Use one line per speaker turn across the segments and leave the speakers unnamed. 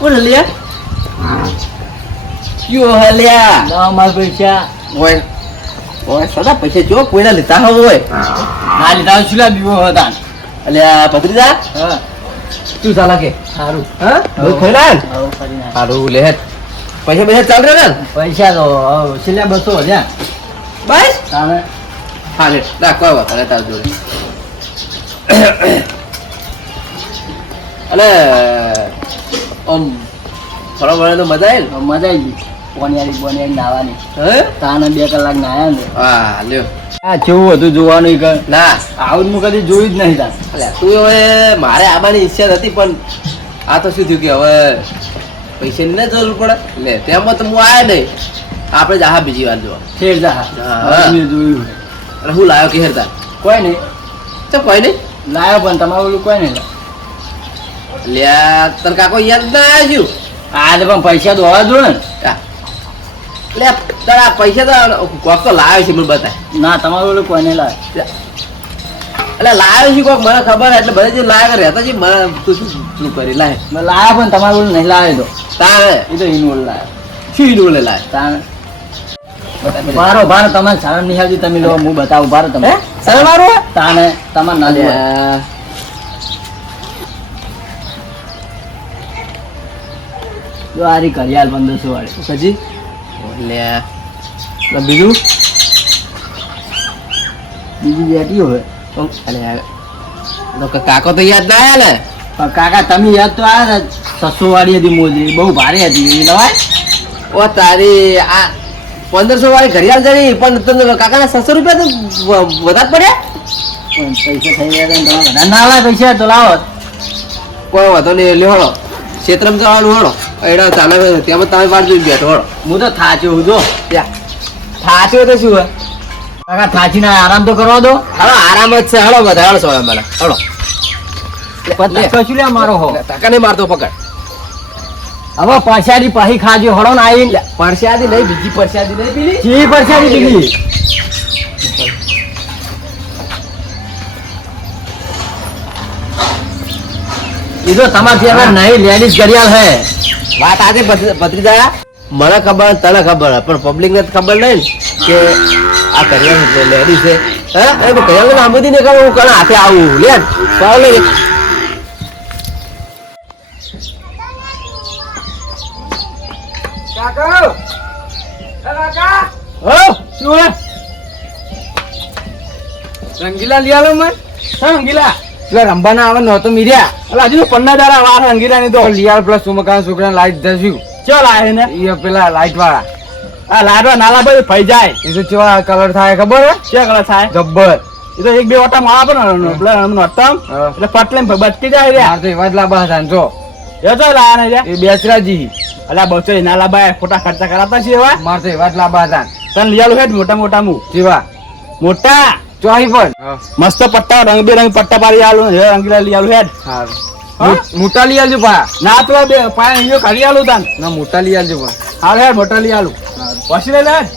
કોણ હલ્યા કયો હલ્યા
લાવો મારા પૈસા
ઓય ઓય સદા પૈસા જો કોઈના લીધા હોય
ના લીધા છુલા લા બીવો હતા
અલ્યા ભત્રીજા
હા
શું ચાલે કે
સારું
હા બધું ખોઈલા ને
આવો ફરી ના
સારું લે. પૈસા પૈસા ચાલ રહ્યા ને
પૈસા તો છેલ્લા બસો હજાર
બસ
તમે
હા લે ના કોઈ વાત નહીં તાર જોડે અલે આમ ફરવા તો મજા આવી
મજા આવી ગઈ. પોનિયારી બોનિયારી નાવાની.
હે?
તાને બે કલાક નાયા ને.
હા લ્યો.
આ કેવું હતું જોવાનું કર
ના.
આવું હું કદી જોયું જ નહીં
તા તું હવે મારે આવવાની ઈચ્છા હતી પણ આ તો શું થયું કે હવે પૈસાની ના જરૂર પડે? લે તેમાં તો હું આવ્યા નહીં. આપણે જહા બીજી વાર જોવા.
ફેર જાહા જોયું
હું લાવ્યો કે હેરતા
કોઈ નહીં.
તો કોઈ નહીં?
લાયો પણ તમારું કોઈ નહીં
લ્યા તને કાકો યાદ ના આવ્યું?
પણ પૈસા હોવા ને.
લે તારા પૈસા તો કોક તો લાવ્યો છે મને બતાય.
ના તમારું ઓલું કોઈ લાવે.
એટલે લાવ્યો છે કોક મને ખબર એટલે બધા જે લાવ્યા રહેતા છે મને તું શું શું કરી લાય
મેં પણ તમારું ઓલું નહીં લાવે તો.
તારે?
એ તો લાવે.
શું ઈનું લે લાય
તાને
બતાય
ભારો ભારો તમે નિહાળજી તમે લો હું બતાવું ભારો તમે
મારું
તાને તમારે ના જોવાય. કરી હાલ પંદરસો વાળી.
પછી? લે બીજું?
બીજી બેટી
અલ્યા તો કાકો તો યાદ ના આવ્યા ને?
પણ કાકા તમે યાદ તો આ છસો વાળી હતી મોજી બહુ ભારે હતી એ લવાય.
ઓ તારી આ પંદરસો વાળી ઘડિયાળ જડી પણ તને કાકાના છસો રૂપિયા તો વધારે પડ્યા?
પૈસા થઈ ગયા તમે બધા ના લાવે પૈસા તો લાવો.
કોઈ વાંધો નહીં લેવડો ક્ષેત્રમાં જવાનું હળો એડા ચાલે ત્યાં તમે બાર જોઈ બેઠો હળો
હું તો થાચ્યો હું જો.
ત્યાં થાચ્યો તો શું
કાકા થાચીને આરામ તો કરવા દો.
હળો આરામ જ છે. હળો બધા હળો સોળા મને હળો
કશું લે મારો હો?
કાકા નહીં મારતો પકડ.
હવે પરસાદી પાહી ખાજો. હળો ને આવી
પરસાદી નહીં બીજી પરસ્યાદી નહીં પીલી
જી પરસાદી દીધી એ તો તમારી હવે નહીં લેડીઝ ઘડિયાળ હે.
વાત આજે ભત્રીજા મને ખબર તને ખબર પણ પબ્લિક ને ખબર નહીં કે આ કરિયર લેડીઝ છે. હે? એ તો નામ બધી ને ખબર હું કણ હાથે આવું? લે પાવ લે.
હો શું
રંગીલા લઈ આલો મેં
હા રંગીલા?
પેલા રંબાના આવે નહોતો મીર્યા.
અલા હજુ પંદર દાડા વાર રંગીલા ની તો
લિયાર પ્લસ સુમકાન છોકરા લાઈટ ધસ્યું
ચલ આય ને
એ પેલા લાઈટ વાળા
આ લાડવા નાલા ભાઈ ફઈ જાય.
એ તો ચેવા કલર થાય ખબર હે
ચેવા કલર થાય?
જબ્બર.
એ તો એક બે ઓટા મારા આવે ને પેલા હમણાં એટલે પટલે બચકી જાય રે
માર તો એવા જ લાંબા હતા જો
એ તો લાયા ને
એ બેસરાજી.
અલા બસો એના લાબાય ખોટા ખર્ચા કરાતા છે એવા.
મારે તો એવા જ લાંબા હતા.
તને લીયાલું હેડ મોટા મોટા મુ
કેવા?
મોટા.
ચોહી પણ
મસ્ત પટ્ટા રંગબેરંગ પટ્ટા પાડી આલું હે રંગીલા લીયાલું હેડ.
સારું.
હા?
મોટા લઈ આવજો પા
ના તો બે પાય અહીંયા કરી આલું તાન.
ના મોટા લઈ આવજો પા
હાલ હેડ મોટા લઈ આલું. પછી લે લે હેડ.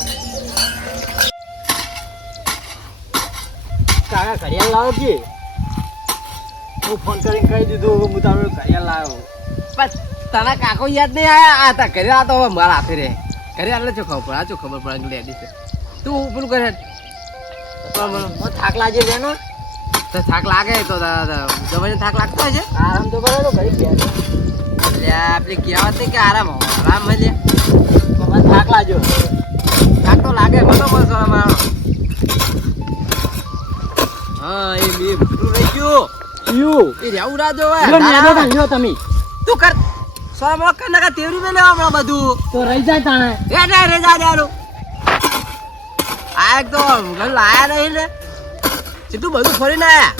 કાકા ઘડિયાળ લાવો કે? હું ફોન કરીને કહી દીધું હું તારો ઘડિયાળ લાવ્યો
બસ તારા કાકો યાદ નહીં આયા? આ તા કર્યા તો હવે મારા હાથે ઘરે આટલે શું ખબર પડે આ શું ખબર પડે લેડી છે. તું પેલું કરે
થાક લાગે છે ને?
તો થાક લાગે તો જબરજસ્ત થાક લાગતો છે?
આરામ તો કરે ઘડી ગયા
એટલે આપણી કહેવત કે આરામ આરામ મળે
મને થાક લાગ્યો.
થાક તો લાગે મને બસ મારો હા એ બે ભૂટું રહી ગયું.
યુ.
એ રહેવું ના
તમે.
તું કર. સો મોળા કર નાખા તેરું ને લેવા બધું.
તો રહી જાય તાણે.
એ ના રે જા એક તો લાયા નહીં ને. સીધું બધું ફરીને આયા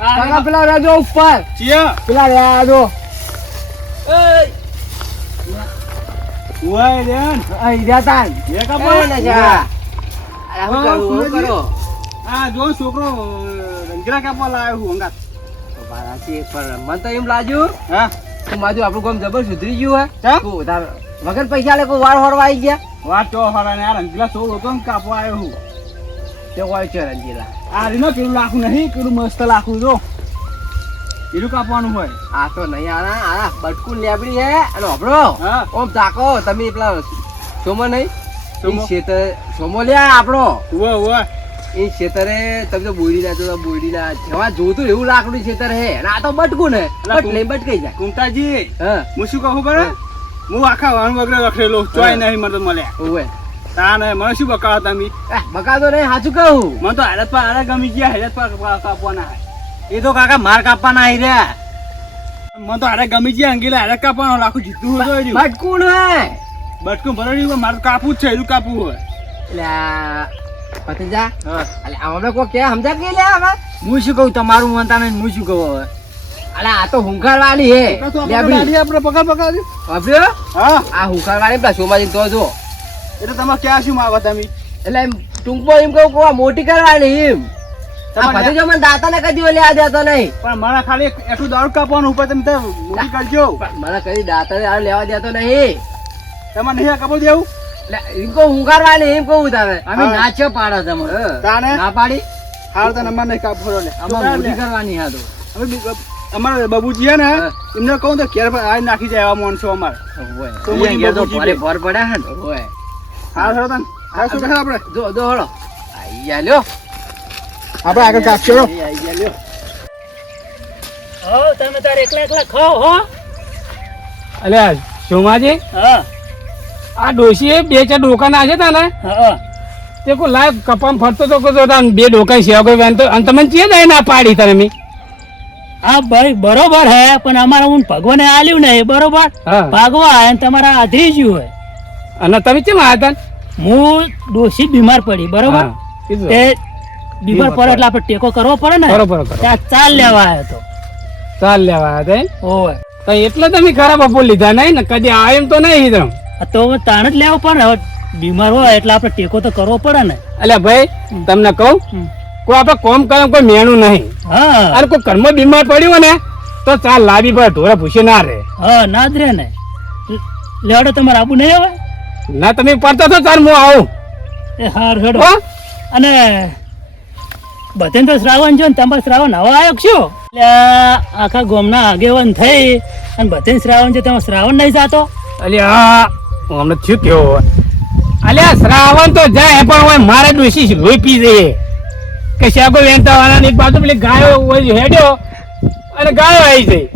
હા.
પેલા રાજો ઉપર.
ચિયા.
પેલા રાજો
ઉવાય રેન.
અહીં રહ્યા તા ને.
એ કપા
નશા. આ શું કરો?
આ જો છોકરો રંગીલા કાપવા લાવ્યો હું અંગાત.
એક મને તો એમ લાગ્યું
હા?
મારું આપણું કામ જબર સુધરી ગયું હે? વગર પૈસા લે કોઈ વાળ હોરવા આવી ગયા?
વાર તો હરા ને આ રંગીલા સો હતો ને આવ્યો હું.
તે હોય છે રંગીલા
આ રીનો પેલું લાખું નહીં પેલું મસ્ત લાખું જો. એનું કાપવાનું હોય.
આ તો નહીં આના આ બટકું લેબડી હે અને હોભળો
હા.
ઓમ તાકો તમે પેલા સોમો નહીં?
સોમો?
લ્યા આપણો.
ઉવે ઉવે.
એ ખેતરે તમે તો બોરી ના જોતા બોરી ના. જેવા જોતું એવું લાકડું ખેતર હે. અને આ તો બટકું ને.
અલા,
બટ લઈ બટકાઈ જાય.
કુંટાજી
હા.
હું શું કહું ખબર? હું. આખા વાહન વગર રખડેલો ચોય
હા.
નહીં મને મળ્યા.
ઓવે.
તા ને મને શું બકાવા તમે?
બકાતો નહીં સાચું કહું.
મને તો હાલત પર હાલત ગમી ગયા હાલત પર કાપવાના.
એ તો કાકા માર કાપવાના આવી રહ્યા.
મને તો હારે ગમી ગયા અંગીલા હારે કાપવાનો રાખું જીતું હોય
બટકું ને.
બટકું ભરેલું મારું કાપવું જ છે એનું કાપવું હોય.
એટલે ભત્રીજા આ હમણાં કોઈ કે સમજા કે લે હવે
હું શું કહું તમારું માનતા નહીં હું શું કહું હવે?
અલે આ તો હુંકારવાળી હે.
તો આપણે
લેબડી
ગાડી આપણે પકડ પકડ.
વાપર્યો?
હા.
આ હુંકારવાળી પેલા સોમાજી તો જો.
એટલે તમે ક્યાં શું માગો તમે
એટલે એમ ટૂંકમાં એમ કહું કે મોટી કરવાની એમ. ભત્રીજો મને દાતાને કદી લેવા દેતો નહીં.
પણ મારા ખાલી એટલું દારૂ કાપવાનું ઉપર તમે મોટી કરજો.
મને કદી દાતા લેવા દેતો નહીં.
તમારે નહીં આ દેવું?
એમ કહું એમ કહું તારે.
અમે. નાચ્યો પાડો તમે.
તાને
ના પાડી?
હાલ તને અમારે નહીં કાપવો લે
અમારે મોટી કરવાની હા તો.
અમે અમારા બાબુજી હે ને એમને કહું તો કેર પર આવીને નાખી જાય એવા માણસો અમારે. તો મોટી બાબુજી
ભારે ભર પડે હે ને.
ઓવે.
હાલ હરો તને હા શું કહે આપણે?
જો જો હરો આઈ લ્યો.
આપણે આગળ કાપશો
આઈ લ્યો.
હો તમે તાર એકલા એકલા ખાઓ હો.
અલ્યા સોમાજી
હા.
આ ડોશી બે ચાર ડોકા નાખે છે
તને?
તે કોઈ લાય કપામ ફરતો તો કોઈ તો બે ડોકા છે કોઈ વેન તો અને તમને ચીએ દઈ ના પાડી તને મી?
હા ભાઈ બરોબર હે પણ અમારે હું ભગવાને આલ્યું ને બરોબર? ભાગવા હે ને તમારા આધરી ગયું હોય.
અને તમે કેમ આવ્યા
હું ડોશી બીમાર પડી બરોબર? તે બીમાર પડે એટલે આપણે ટેકો કરવો પડે ને?
બરોબર
ત્યાં ચાલ લેવા આવ્યો તો
ચાલ લેવા આવ્યા તા
ઓય.
તો એટલે તમે ખરાબ અપો લીધા નહીં ને? કદી આયમ એમ તો નહીં તમે
તો હવે તાણ જ લેવો પડે. હવે બીમાર હોય એટલે આપણે ટેકો તો કરવો પડે ને.
એટલે ભાઈ તમને કહું. કોઈ આપણે કોમ કરે કોઈ મેણું નહીં.
હા.
અને કોઈ કર્મ બીમાર પડ્યું હોય ને તો ચાલ લાવી પડે ઢોરે ભૂસી ના રહે.
હા ના જ રે ને. લેવડો તમારે આબુ નહીં આવે?
ના તમે પડતા તો ચાલ હું આવું.
એ હાર હેડો. અને બધે તો શ્રાવણ છે ને તમારે શ્રાવણ હવે આવ્યો છો એટલે આખા ગોમના આગેવાન થઈ અને બધે શ્રાવણ છે તમે શ્રાવણ નહીં જાતો?
અલ્યા હું હમણાં થયું કેવો અલ્યા શ્રાવણ તો જાય પણ હવે મારે ડોસી લોહી પી જઈએ કે શાકો વેંતા વાળા એક બાજુ પેલી ગાયો હોય હેડ્યો અને ગાયો આવી જઈ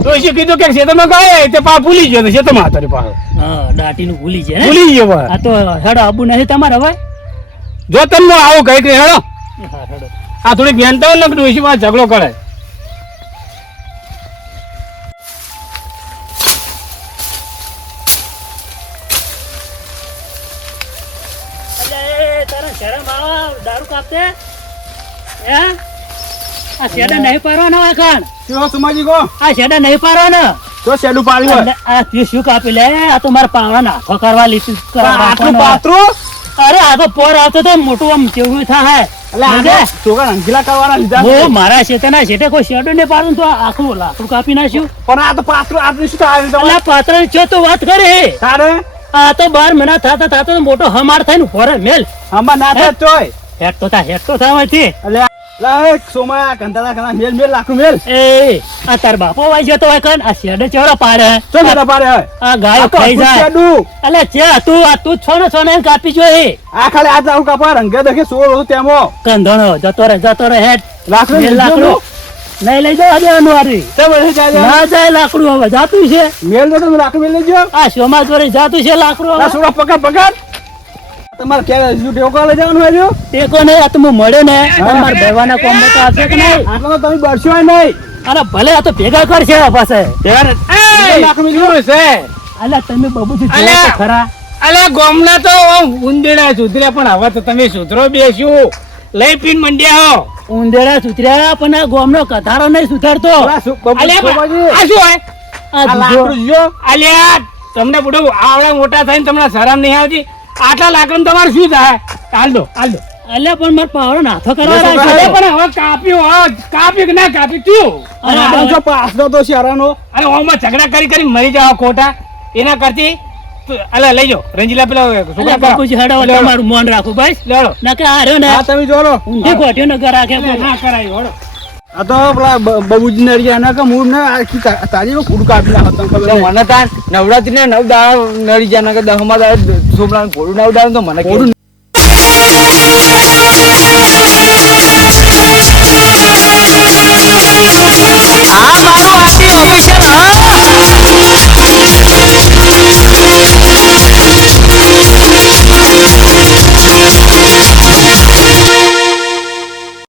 ડોસી કીધું કે ખેતરમાં ગાય આવી તે પા ભૂલી ગયો ખેતરમાં તારી પાસે
દાટી નું ભૂલી જાય ને?
ભૂલી ગયો.
આ તો હેડો આબુ નથી તમારે હવે
જો તમને આવું કઈ હેડો. આ થોડી બેનતા હોય ને ડોસી માં ઝઘડો કરે.
શરમ આવે દારૂ કાપતે હે? આ શેડા નહીં પારવાનો હોય ખાણ.
શું સુમાજી કહો
આ શેડા નહીં પારવાનો
તો શેડું પાડ્યું હોય.
આ તે શું કાપી લે? આ તો મારા પાવડા નાખો કરવા લીધું
આટલું
રાખવાનો. અરે આ તો પોર આવતો તો મોટું આમ કેવું થાય.
આ
મારા શેતના શેઠે કોઈ શેડો ને પાડું તો આખું લાકડું કાપી નાખ્યું.
પણ આ તો પાત્ર આટલું શું થાય?
પાત્ર છે તો વાત કરે.
તારે?
આ તો બાર મહિના થતા થતા મોટો હમાર થાય ને ફોરે મેલ.
હમાર ના થાય તોય.
હેઠ તો થાય હેઠ તો
અલે લા એ સોમા કંટાળા કરા મેલ મેલ લાખું મેલ.
એ આ તાર બાપો વાઈ જતો હોય કન આ શેડે ચેવડો પાડે?
તો મેળા પાડે
આ ગાય ખાઈ જાય. અલે ચે તું આ તું છો ને છો ને કાપી જો એ
આ ખાલી આ તારું કાપા રંગે દેખે સોર તેમાં
કંધણો જતો રે જતો રે મેલ
લીધું
લાકડું. નહીં લઈ જાવ વારી
જાય છે.
ના જાય લાકડું હવે જાતું છે.
મેલ તો તમે લાકડું મેલ જાવ
આ સોમાજ વળી જાતું છે લાકડું હવે.
સોળા પકડ પકડ તમારે ક્યારે હજુ ટેકો લઈ જવાનું હોય છે?
ટેકો નહીં આ તમે મળે ને. તમારે ભરવાના કોમ તો આવશે કે નહીં?
આટલા તો તમે બળશો ય નહીં.
અરે ભલે આ તો ભેગા કરશે પાસે.
લાકડું
શું છે
અલ્યા તમે બાબુજી. તો ખરા.
અલે ગોમના તો આમ સુધરે પણ હવે તો તમે સુધરો બેસ્યું. લઈ પીન મંડ્યા હો.
ઉંદેડા સુધર્યા પણ આ ગોમનો કથારો નહીં સુધારતો.
આ શું-
હોય? અલ્યા તમને બુડો આવડા મોટા થઈને તમને શરમ નહીં આવતી? આટલા લાકડું તમારે શું થાય? હાલ દો હાલ દો
અલ્યા પણ મારે પાવડો નાથો કરવા
પણ હવે કાપ્યું કાપ્યું કે ના કાપ્યું? તું
અરે
જો તો શિયાળાનો
અરે ઓમાં ઝઘડા કરી કરી મરી જાવ ખોટા. એના કરતી અલે લઈ જાઓ. રંજીલા પેલા છોકરા
બાપુજી હડો
લેવડો.
તમારું મોન રાખો બસ
લેવડો.
ના કે આ રહ્યો ને
હા તમે જોડો
ઊંધી ગોઠ્યો ન ઘર રાખે
ના કરાય હોડો.
આ તો પેલા બ- બબુજી ને રહ્યા ના કે મૂળ ને આ તારી ફૂડ કાઢી નાખો
મને તાર નવરાત્રી ને નવ દાળ નડી જાય ને દહમા દાડા છોકરાને ફોડું ના ઉડાડે તો મને